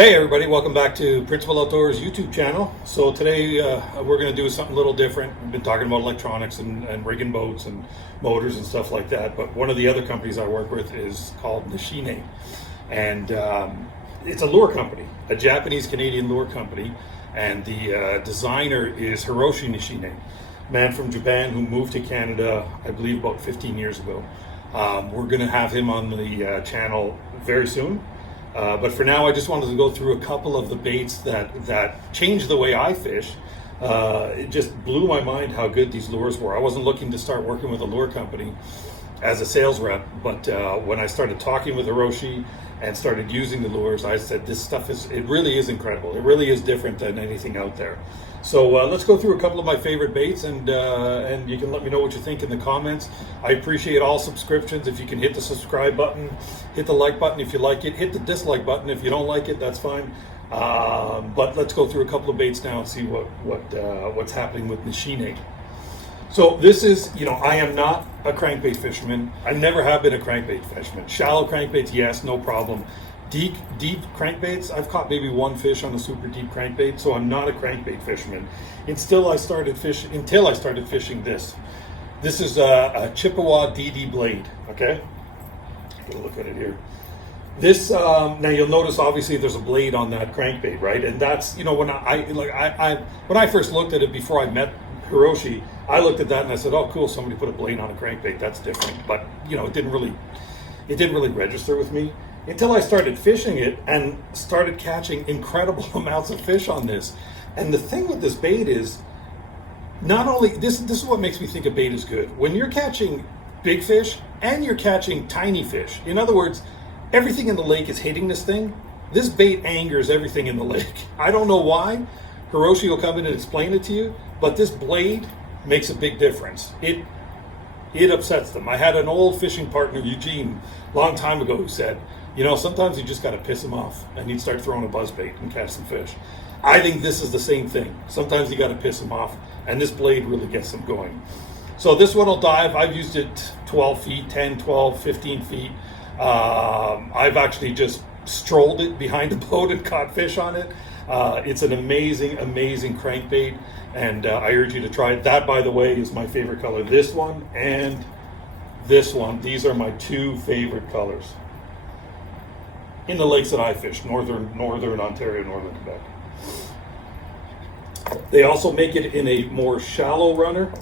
Hey everybody, welcome back to Principal Outdoors YouTube channel. So today we're going to do something a little different. We've been talking about electronics and rigging boats and motors and stuff like that, but one of the other companies I work with is called Nishine, and it's a lure company, a Japanese-Canadian lure company, and the designer is Hiroshi Nishine, man from Japan who moved to Canada, I believe about 15 years ago. We're going to have him on the channel very soon. But for now, I just wanted to go through a couple of the baits that changed the way I fish. It just blew my mind how good these lures were. I wasn't looking to start working with a lure company as a sales rep, but when I started talking with Hiroshi and started using the lures, I said, this stuff it really is incredible. It really is different than anything out there. So let's go through a couple of my favorite baits, and you can let me know what you think in the comments. I appreciate all subscriptions. If you can hit the subscribe button, hit the like button if you like it, hit the dislike button if you don't like it, that's fine. But let's go through a couple of baits now and see what's happening with Nishine. So this is, I am not a crankbait fisherman. I never have been a crankbait fisherman. Shallow crankbaits, yes, no problem. Deep crankbaits, I've caught maybe one fish on a super deep crankbait, so I'm not a crankbait fisherman until I started fishing this. This is a Chippewa DD blade, okay? Get a look at it here. This, now you'll notice obviously there's a blade on that crankbait, right? And that's, when I first looked at it before I met Hiroshi, I looked at that and I said, oh cool, somebody put a blade on a crankbait, that's different. But it didn't really register with me until I started fishing it and started catching incredible amounts of fish on this. And the thing with this bait is, not only, this is what makes me think a bait is good. When you're catching big fish and you're catching tiny fish, in other words, everything in the lake is hitting this thing, this bait angers everything in the lake. I don't know why. Hiroshi will come in and explain it to you, but this blade makes a big difference. It upsets them. I had an old fishing partner, Eugene, a long time ago, who said, sometimes you just got to piss him off and he'd start throwing a buzzbait and catch some fish. I think this is the same thing. Sometimes you got to piss him off, and this blade really gets them going. So this one will dive. I've used it 12 feet, 10, 12, 15 feet. I've actually just strolled it behind the boat and caught fish on it. It's an amazing, amazing crankbait, and I urge you to try it. That, by the way, is my favorite color. This one and this one. These are my two favorite colors in the lakes that I fish, northern Ontario, northern Quebec. They also make it in a more shallow runner.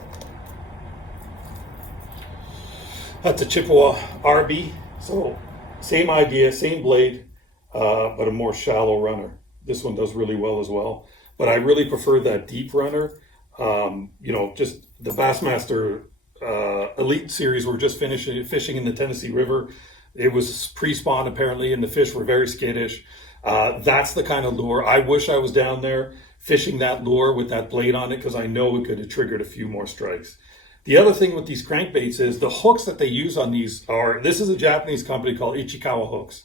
That's a Chippewa RB. So same idea, same blade, but a more shallow runner. This one does really well as well. But I really prefer that deep runner. Just the Bassmaster Elite Series, we're just fishing in the Tennessee River. It was pre-spawn apparently, and the fish were very skittish. That's the kind of lure. I wish I was down there fishing that lure with that blade on it, because I know it could have triggered a few more strikes. The other thing with these crankbaits is the hooks that they use on these this is a Japanese company called Ichikawa hooks.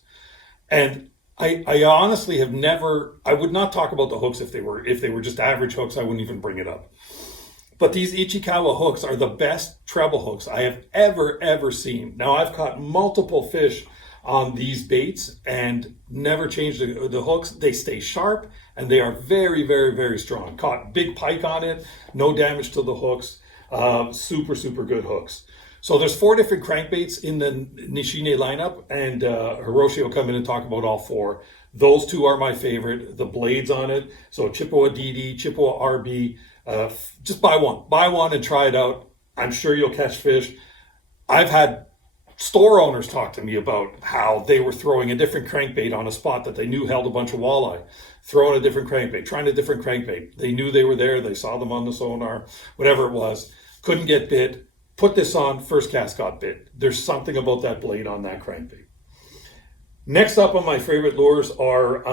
And I honestly have never, I would not talk about the hooks if they were just average hooks. I wouldn't even bring it up. But these Ichikawa hooks are the best treble hooks I have ever seen. Now, I've caught multiple fish on these baits and never changed the hooks. They stay sharp and they are very, very, very strong. Caught big pike on it, no damage to the hooks. Super, super good hooks. So there's 4 different crankbaits in the Nishine lineup, and Hiroshi will come in and talk about all 4. Those 2 are my favorite. The blades on it, so Chippewa DD, Chippewa RB. Just buy one and try it out. I'm sure you'll catch fish. I've had store owners talk to me about how they were throwing a different crankbait on a spot that they knew held a bunch of walleye, throwing a different crankbait, trying a different crankbait. They knew they were there. They saw them on the sonar, whatever it was. Couldn't get bit. Put this on, first cast got bit. There's something about that blade on that crankbait. Next up on my favorite lures are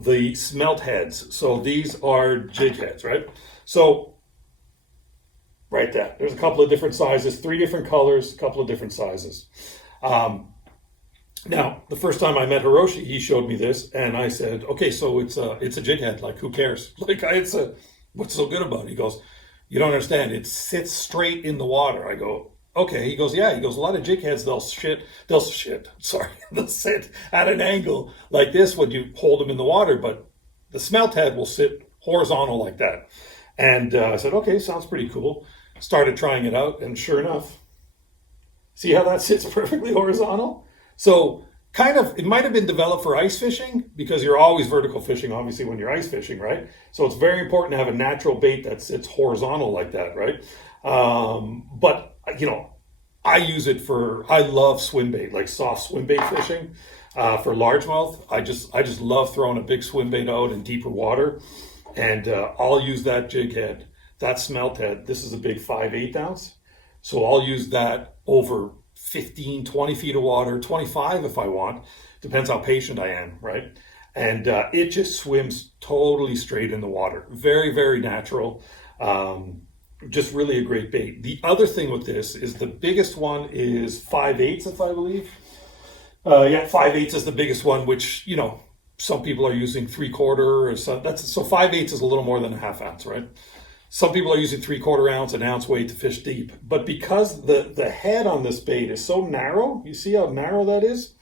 the smelt heads. So these are jig heads, right? So right there, there's a couple of different sizes, 3 different colors, a couple of different sizes. Now, the first time I met Hiroshi, he showed me this, and I said, okay, so it's a jig head. Like, who cares? What's so good about it? He goes, you don't understand. It sits straight in the water. I go, okay. He goes, yeah. He goes, a lot of jig heads, they'll sit at an angle like this when you hold them in the water, but the smelt head will sit horizontal like that. And I said, okay, sounds pretty cool. Started trying it out, and sure enough, see how that sits perfectly horizontal? So kind of, it might have been developed for ice fishing because you're always vertical fishing, obviously, when you're ice fishing, right? So it's very important to have a natural bait that sits horizontal like that, right? But, you know, I use it I love swim bait, like soft swim bait fishing for largemouth. I just love throwing a big swim bait out in deeper water. And I'll use that jig head, that smelt head. This is a big 5/8 ounce. So I'll use that over 15, 20 feet of water, 25 if I want. Depends how patient I am, right? And it just swims totally straight in the water. Very, very natural. Just really a great bait. The other thing with this is the biggest one is 5/8, if I believe. 5/8 is the biggest one, which, you know, some people are using 3/4 or so. So 5/8 is a little more than a half ounce, right? Some people are using 3/4 ounce, an ounce weight to fish deep. But because the head on this bait is so narrow, you see how narrow that is?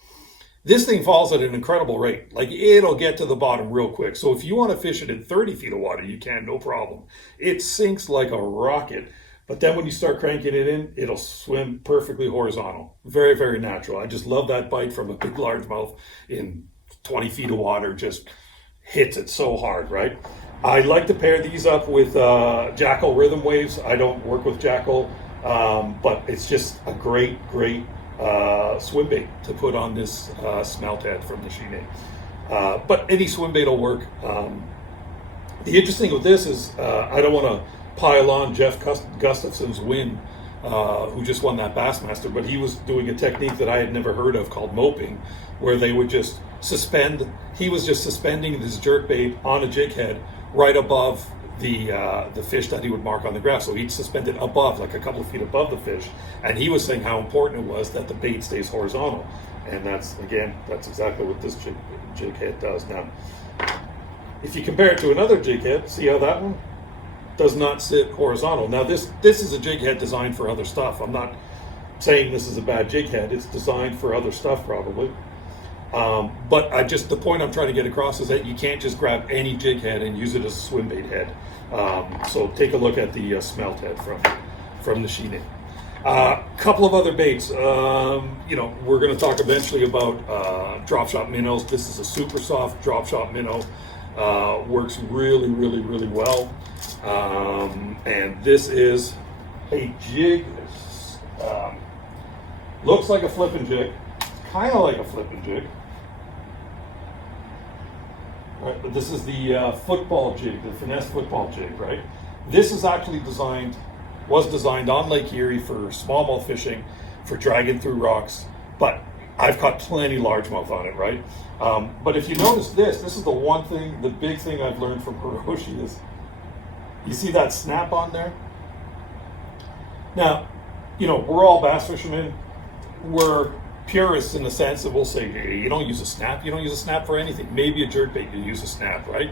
This thing falls at an incredible rate. Like, it'll get to the bottom real quick. So if you want to fish it in 30 feet of water, you can, no problem. It sinks like a rocket. But then when you start cranking it in, it'll swim perfectly horizontal. Very, very natural. I just love that bite from a big largemouth in 20 feet of water. Just hits it so hard, right? I like to pair these up with Jackal Rhythm Waves. I don't work with Jackal, but it's just a great swim bait to put on this smelt head from Nishine. But any swim bait will work. The interesting thing with this is I don't want to pile on Jeff Gustafson's win, who just won that Bassmaster, but he was doing a technique that I had never heard of called moping, where they would just he was just suspending this jerk bait on a jig head right above the fish that he would mark on the graph. So he'd suspend it above, like a couple of feet above the fish. And he was saying how important it was that the bait stays horizontal. And that's exactly what this jig head does. Now, if you compare it to another jig head, see how that one does not sit horizontal. Now this is a jig head designed for other stuff. I'm not saying this is a bad jig head. It's designed for other stuff probably. But the point I'm trying to get across is that you can't just grab any jig head and use it as a swim bait head. So take a look at the smelt head from Nishine. Couple of other baits. We're going to talk eventually about drop shot minnows. This is a super soft drop shot minnow. Works really, really, really well. And this is a jig. Looks like a flipping jig. Kind of like a flipping jig. Right, but this is the football jig, the finesse football jig, right? This is actually was designed on Lake Erie for smallmouth fishing, for dragging through rocks, but I've caught plenty largemouth on it, right? But if you notice this is the big thing I've learned from Hiroshi is, you see that snap on there? Now, we're all bass fishermen. We're purists in the sense that we'll say, hey, you don't use a snap. You don't use a snap for anything. Maybe a jerkbait, you use a snap, right?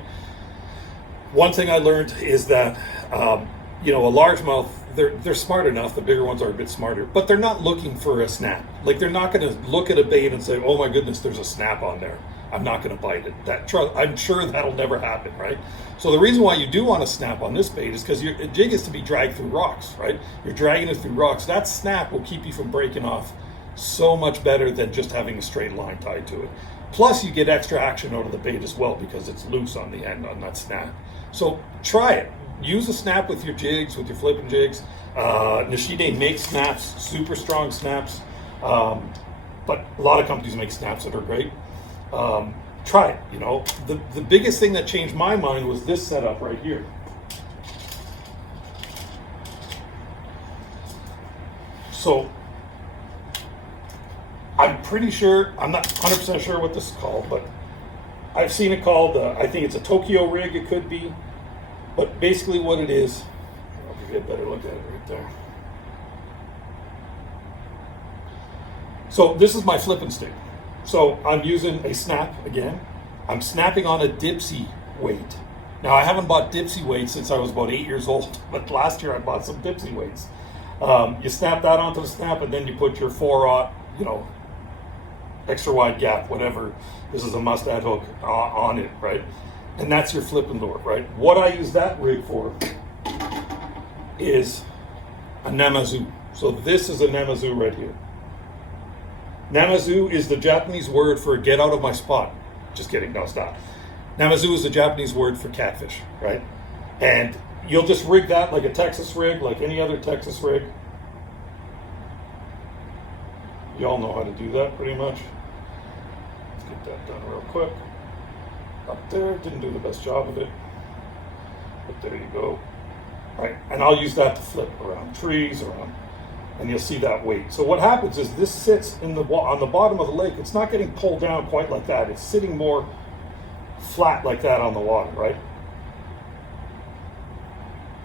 One thing I learned is that, a largemouth, they're smart enough. The bigger ones are a bit smarter, but they're not looking for a snap. Like, they're not going to look at a bait and say, oh my goodness, there's a snap on there. I'm not going to bite it. I'm sure that'll never happen, right? So the reason why you do want to snap on this bait is because your jig is to be dragged through rocks, right? You're dragging it through rocks. That snap will keep you from breaking off so much better than just having a straight line tied to it. Plus, you get extra action out of the bait as well because it's loose on the end on that snap. So try it. Use a snap with your jigs, with your flipping jigs. Nishine makes snaps, super strong snaps, but a lot of companies make snaps that are great. Try it. The biggest thing that changed my mind was this setup right here. So I'm pretty sure, I'm not 100% sure what this is called, but I've seen it called, I think it's a Tokyo rig, it could be. But basically what it is, I'll give you a better look at it right there. So this is my flipping stick. So I'm using a snap again. I'm snapping on a Dipsy weight. Now I haven't bought Dipsy weights since I was about 8 years old, but last year I bought some Dipsy weights. You snap that onto the snap, and then you put your 4/0, extra wide gap, whatever. This is a must-add hook on it, right? And that's your flipping lure, right? What I use that rig for is a Namazu. So this is a Namazu right here. Namazu is the Japanese word for get out of my spot. Just kidding, no, it's not. Namazu is the Japanese word for catfish, right? And you'll just rig that like a Texas rig, like any other Texas rig. You all know how to do that pretty much. Let's get that done real quick. Up there, didn't do the best job of it. But there you go. All right, and I'll use that to flip around trees, and you'll see that weight. So what happens is this sits on the bottom of the lake. It's not getting pulled down quite like that. It's sitting more flat like that on the water, right?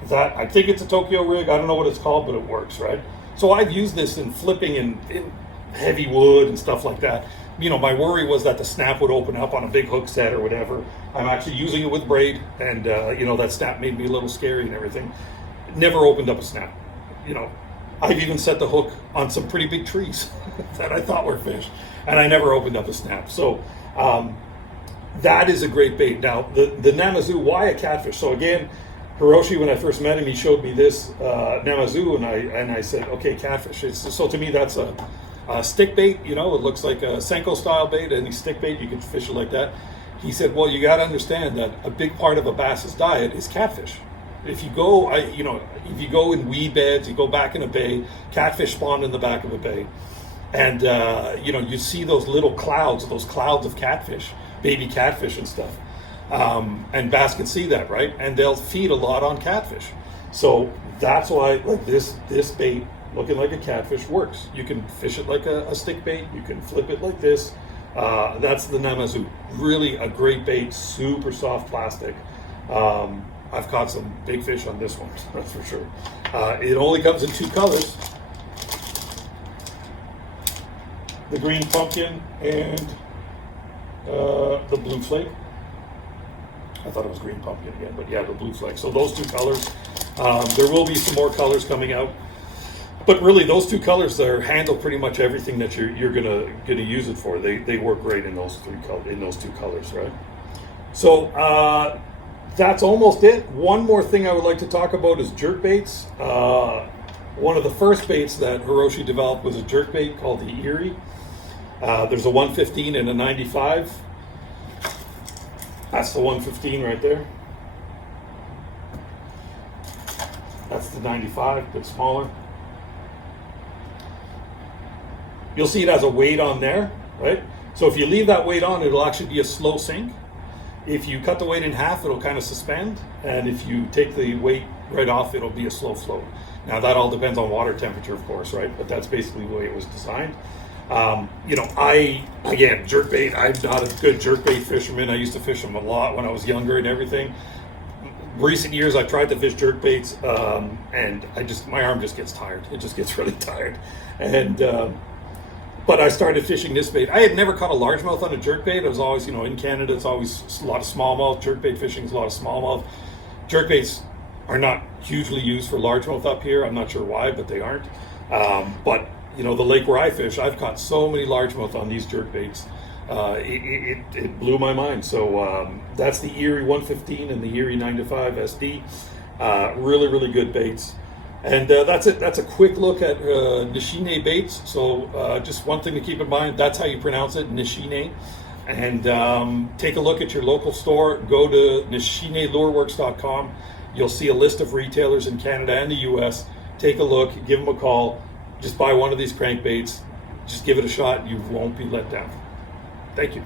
That, I think it's a Tokyo rig. I don't know what it's called, but it works, right? So I've used this in flipping in heavy wood and stuff like that. My worry was that the snap would open up on a big hook set or whatever. I'm actually using it with braid, and that snap made me a little scary and everything. It never opened up a snap. I've even set the hook on some pretty big trees that I thought were fish, and I never opened up a snap. So that is a great bait. Now, the Namazu, why a catfish? So again, Hiroshi, when I first met him, he showed me this Namazu, and I said, okay, catfish. So to me, that's a stick bait. It looks like a Senko style bait. Any stick bait, you can fish it like that. He said, well, you got to understand that a big part of a bass's diet is catfish. If you go, if you go in weed beds, you go back in a bay, catfish spawn in the back of a bay, and you see those little clouds, of catfish, baby catfish and stuff, and bass can see that, right? And they'll feed a lot on catfish. So that's why, like this bait, looking like a catfish, works. You can fish it like a stick bait. You can flip it like this. That's the Namazu. Really a great bait, super soft plastic. I've caught some big fish on this one, that's for sure. It only comes in 2 colors. The green pumpkin and the blue flake. I thought it was green pumpkin again, but yeah, the blue flake. So those 2 colors. There will be some more colors coming out. But really, those 2 colors there handle pretty much everything that you're gonna use it for. They work great in those 2 colors, right? So that's almost it. One more thing I would like to talk about is jerk baits. One of the first baits that Hiroshi developed was a jerk bait called the Erie. There's a 115 and a 95. That's the 115 right there. That's the 95, a bit smaller. You'll see it has a weight on there, right? So if you leave that weight on, it'll actually be a slow sink. If you cut the weight in half, it'll kind of suspend. And if you take the weight right off, it'll be a slow float. Now that all depends on water temperature, of course, right? But that's basically the way it was designed. Jerk bait, I'm not a good jerk bait fisherman. I used to fish them a lot when I was younger and everything. Recent years, I've tried to fish jerk baits, and my arm just gets tired. It just gets really tired. And, but I started fishing this bait. I had never caught a largemouth on a jerkbait. I was always, in Canada, it's always a lot of smallmouth. Jerkbait fishing is a lot of smallmouth. Jerkbaits are not hugely used for largemouth up here. I'm not sure why, but they aren't. But the lake where I fish, I've caught so many largemouth on these jerkbaits. It blew my mind. So that's the Erie 115 and the Erie 95 SD. Really, really good baits. And that's it. That's a quick look at Nishine baits. So just one thing to keep in mind, that's how you pronounce it, Nishine. And take a look at your local store. Go to nishinelureworks.com. You'll see a list of retailers in Canada and the US. Take a look, give them a call. Just buy one of these crankbaits. Just give it a shot. You won't be let down. Thank you.